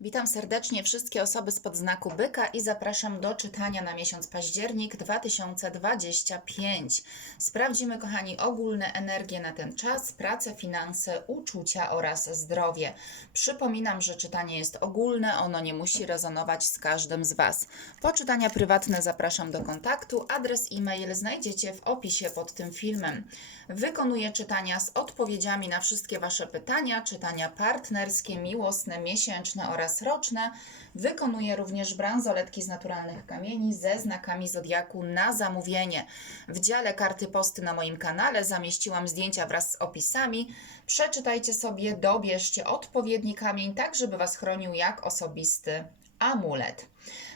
Witam serdecznie wszystkie osoby spod znaku byka i zapraszam do czytania na miesiąc październik 2025. Sprawdzimy, kochani, ogólne energie na ten czas, pracę, finanse, uczucia oraz zdrowie. Przypominam, że czytanie jest ogólne, ono nie musi rezonować z każdym z Was. Po czytania prywatne zapraszam do kontaktu. Adres e-mail znajdziecie w opisie pod tym filmem. Wykonuję czytania z odpowiedziami na wszystkie Wasze pytania, czytania partnerskie, miłosne, miesięczne oraz roczne. Wykonuję również bransoletki z naturalnych kamieni ze znakami zodiaku na zamówienie. W dziale karty posty na moim kanale zamieściłam zdjęcia wraz z opisami. Przeczytajcie sobie, dobierzcie odpowiedni kamień, tak żeby Was chronił jak osobisty amulet.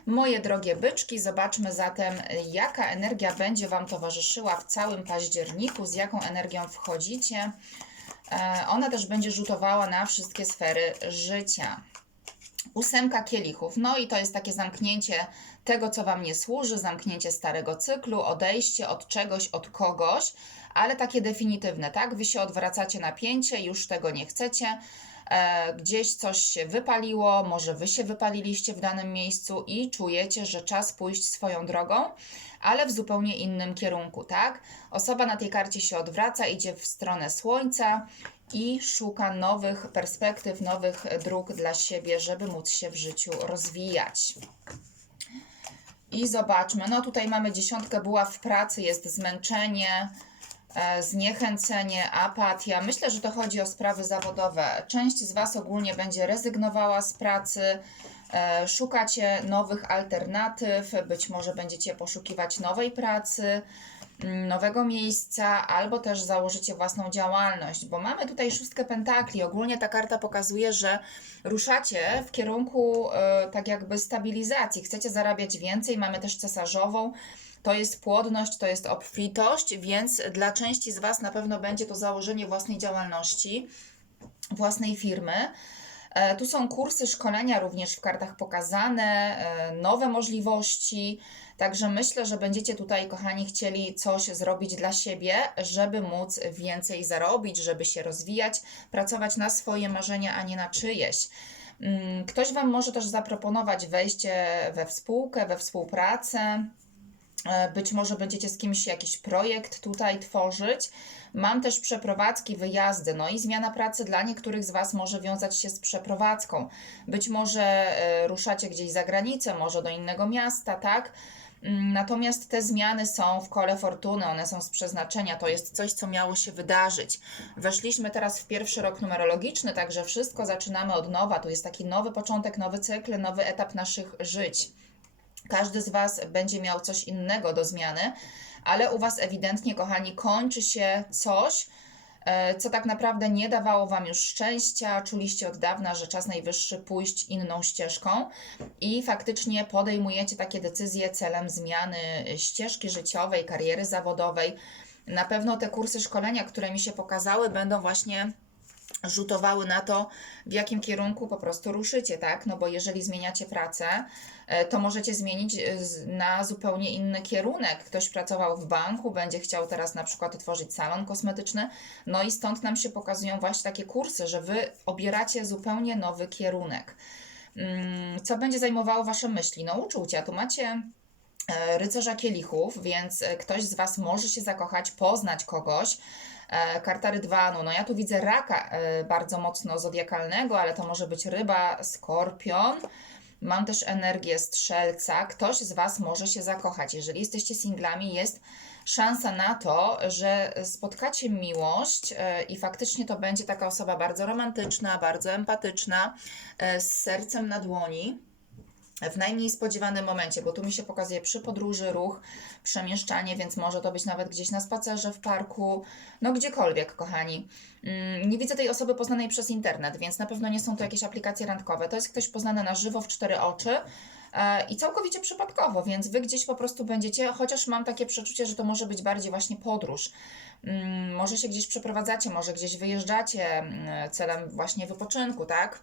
Moje drogie byczki, zobaczmy zatem, jaka energia będzie Wam towarzyszyła w całym październiku, z jaką energią wchodzicie. E, Ona też będzie rzutowała na wszystkie sfery życia. Ósemka kielichów. No i to jest takie zamknięcie tego, co Wam nie służy, zamknięcie starego cyklu, odejście od czegoś, od kogoś, ale takie definitywne, tak? Wy się odwracacie napięcie, już tego nie chcecie. E, gdzieś coś się wypaliło, może Wy się wypaliliście w danym miejscu i czujecie, że czas pójść swoją drogą, ale w zupełnie innym kierunku, tak? Osoba na tej karcie się odwraca, idzie w stronę słońca i szuka nowych perspektyw, nowych dróg dla siebie, żeby móc się w życiu rozwijać. I zobaczmy, no tutaj mamy dziesiątkę buław w pracy, jest zmęczenie, e, zniechęcenie, apatia. Myślę, że to chodzi o sprawy zawodowe. Część z Was ogólnie będzie rezygnowała z pracy, e, szukacie nowych alternatyw, być może będziecie poszukiwać nowej pracy, nowego miejsca, albo też założycie własną działalność, bo mamy tutaj szóstkę pentakli. Ogólnie ta karta pokazuje, że ruszacie w kierunku e, tak jakby stabilizacji. Chcecie zarabiać więcej, mamy też cesarzową. To jest płodność, to jest obfitość, więc dla części z Was na pewno będzie to założenie własnej działalności, własnej firmy. E, Tu są kursy, szkolenia również w kartach pokazane, e, nowe możliwości. Także myślę, że będziecie tutaj, kochani, chcieli coś zrobić dla siebie, żeby móc więcej zarobić, żeby się rozwijać, pracować na swoje marzenia, a nie na czyjeś. Mm, Ktoś Wam może też zaproponować wejście we współkę, we współpracę. E, Być może będziecie z kimś jakiś projekt tutaj tworzyć. Mam też przeprowadzki, wyjazdy, no i zmiana pracy dla niektórych z Was może wiązać się z przeprowadzką. Być może e, ruszacie gdzieś za granicę, może do innego miasta, tak? Mm, Natomiast te zmiany są w kole fortuny, one są z przeznaczenia, to jest coś, co miało się wydarzyć. Weszliśmy teraz w pierwszy rok numerologiczny, także wszystko zaczynamy od nowa. Tu jest taki nowy początek, nowy cykl, nowy etap naszych żyć. Każdy z Was będzie miał coś innego do zmiany, ale u Was ewidentnie, kochani, kończy się coś, e, co tak naprawdę nie dawało Wam już szczęścia. Czuliście od dawna, że czas najwyższy pójść inną ścieżką i faktycznie podejmujecie takie decyzje celem zmiany ścieżki życiowej, kariery zawodowej. Na pewno te kursy szkolenia, które mi się pokazały, będą właśnie rzutowały na to, w jakim kierunku po prostu ruszycie, tak? No bo jeżeli zmieniacie pracę, to możecie zmienić e, na zupełnie inny kierunek. Ktoś pracował w banku, będzie chciał teraz na przykład otworzyć salon kosmetyczny, no i stąd nam się pokazują właśnie takie kursy, że wy obieracie zupełnie nowy kierunek. Mm, Co będzie zajmowało Wasze myśli? No uczucia. Tu macie e, rycerza kielichów, więc e, ktoś z Was może się zakochać, poznać kogoś. E, Karta rydwanu, no ja tu widzę raka e, bardzo mocno zodiakalnego, ale to może być ryba, skorpion. Mam też energię strzelca. Ktoś z Was może się zakochać. Jeżeli jesteście singlami, jest szansa na to, że spotkacie miłość e, i faktycznie to będzie taka osoba bardzo romantyczna, bardzo empatyczna, e, z sercem na dłoni w najmniej spodziewanym momencie, bo tu mi się pokazuje przy podróży, ruch, przemieszczanie, więc może to być nawet gdzieś na spacerze, w parku, no gdziekolwiek, kochani. Mm, Nie widzę tej osoby poznanej przez internet, więc na pewno nie są to jakieś aplikacje randkowe. To jest ktoś poznany na żywo w cztery oczy e, i całkowicie przypadkowo, więc wy gdzieś po prostu będziecie, chociaż mam takie przeczucie, że to może być bardziej właśnie podróż. Mm, Może się gdzieś przeprowadzacie, może gdzieś wyjeżdżacie mm, celem właśnie wypoczynku, tak?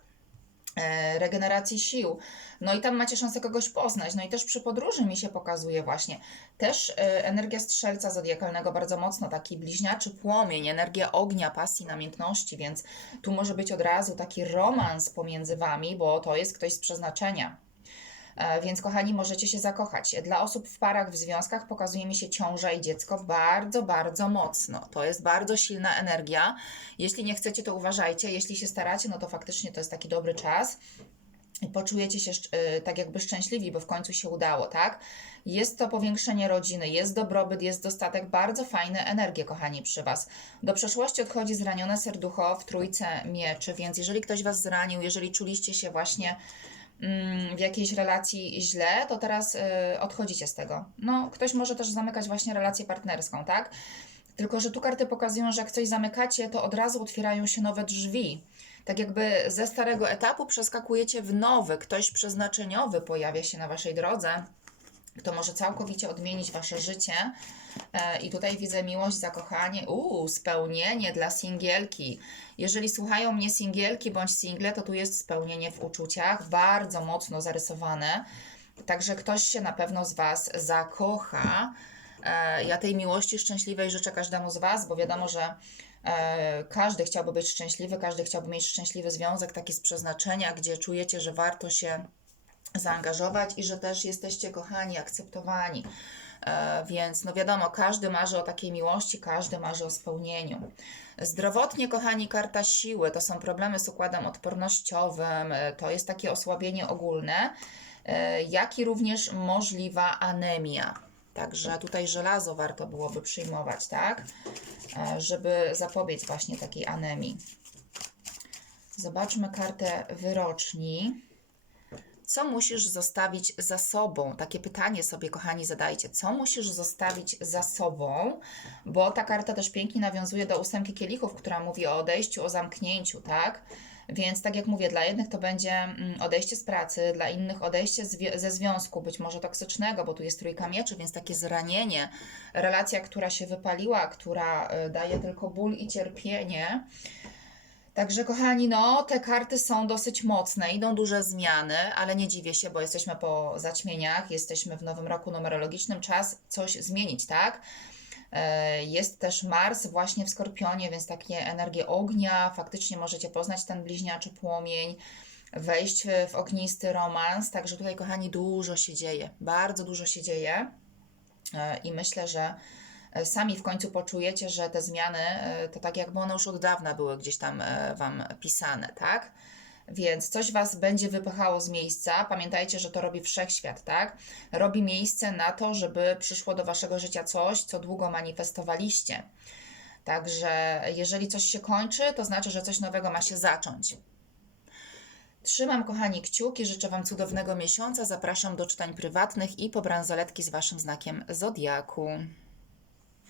E, regeneracji sił. No i tam macie szansę kogoś poznać. No i też przy podróży mi się pokazuje właśnie. Też e, energia strzelca zodiakalnego bardzo mocno, taki bliźniaczy płomień, energia ognia, pasji, namiętności, więc tu może być od razu taki romans pomiędzy wami, bo to jest ktoś z przeznaczenia. E, Więc, kochani, możecie się zakochać. Dla osób w parach, w związkach pokazuje mi się ciąża i dziecko bardzo, bardzo mocno. To jest bardzo silna energia. Jeśli nie chcecie, to uważajcie. Jeśli się staracie, no to faktycznie to jest taki dobry czas. Poczujecie się y, tak jakby szczęśliwi, bo w końcu się udało, tak? Jest to powiększenie rodziny, jest dobrobyt, jest dostatek, bardzo fajne energie, kochani, przy Was. Do przeszłości odchodzi zranione serducho w trójce mieczy, więc jeżeli ktoś Was zranił, jeżeli czuliście się właśnie w jakiejś relacji źle, to teraz y, odchodzicie z tego. No, ktoś może też zamykać właśnie relację partnerską, tak? Tylko, że tu karty pokazują, że jak coś zamykacie, to od razu otwierają się nowe drzwi. Tak jakby ze starego etapu przeskakujecie w nowy, ktoś przeznaczeniowy pojawia się na waszej drodze, kto może całkowicie odmienić wasze życie. E, I tutaj widzę miłość, zakochanie, uuu, spełnienie dla singielki. Jeżeli słuchają mnie singielki bądź single, to tu jest spełnienie w uczuciach, bardzo mocno zarysowane. Także ktoś się na pewno z Was zakocha. E, Ja tej miłości szczęśliwej życzę każdemu z Was, bo wiadomo, że e, każdy chciałby być szczęśliwy, każdy chciałby mieć szczęśliwy związek, taki z przeznaczenia, gdzie czujecie, że warto się zaangażować i że też jesteście kochani, akceptowani. E, Więc no wiadomo, każdy marzy o takiej miłości, każdy marzy o spełnieniu. Zdrowotnie, kochani, karta siły to są problemy z układem odpornościowym, e, to jest takie osłabienie ogólne, e, jak i również możliwa anemia. Także tutaj żelazo warto byłoby przyjmować, tak? Żeby zapobiec właśnie takiej anemii. Zobaczmy kartę wyroczni. Co musisz zostawić za sobą? Takie pytanie sobie, kochani, zadajcie. Co musisz zostawić za sobą? Bo ta karta też pięknie nawiązuje do ósemki kielichów, która mówi o odejściu, o zamknięciu, tak? Więc tak jak mówię, dla jednych to będzie mm, odejście z pracy, dla innych odejście ze związku, być może toksycznego, bo tu jest trójka mieczy, więc takie zranienie, relacja, która się wypaliła, która y, daje tylko ból i cierpienie. Także kochani, no te karty są dosyć mocne, idą duże zmiany, ale nie dziwię się, bo jesteśmy po zaćmieniach, jesteśmy w nowym roku numerologicznym, czas coś zmienić, tak? E, Jest też Mars właśnie w Skorpionie, więc takie energie ognia, faktycznie możecie poznać ten bliźniaczy płomień, wejść w ognisty romans, także tutaj kochani dużo się dzieje, bardzo dużo się dzieje E, i myślę, że sami w końcu poczujecie, że te zmiany e, to tak jakby one już od dawna były gdzieś tam e, Wam pisane, tak? Więc coś Was będzie wypychało z miejsca. Pamiętajcie, że to robi wszechświat, tak? Robi miejsce na to, żeby przyszło do Waszego życia coś, co długo manifestowaliście. Także jeżeli coś się kończy, to znaczy, że coś nowego ma się zacząć. Trzymam, kochani, kciuki, życzę Wam cudownego miesiąca. Zapraszam do czytań prywatnych i po bransoletki z Waszym znakiem zodiaku.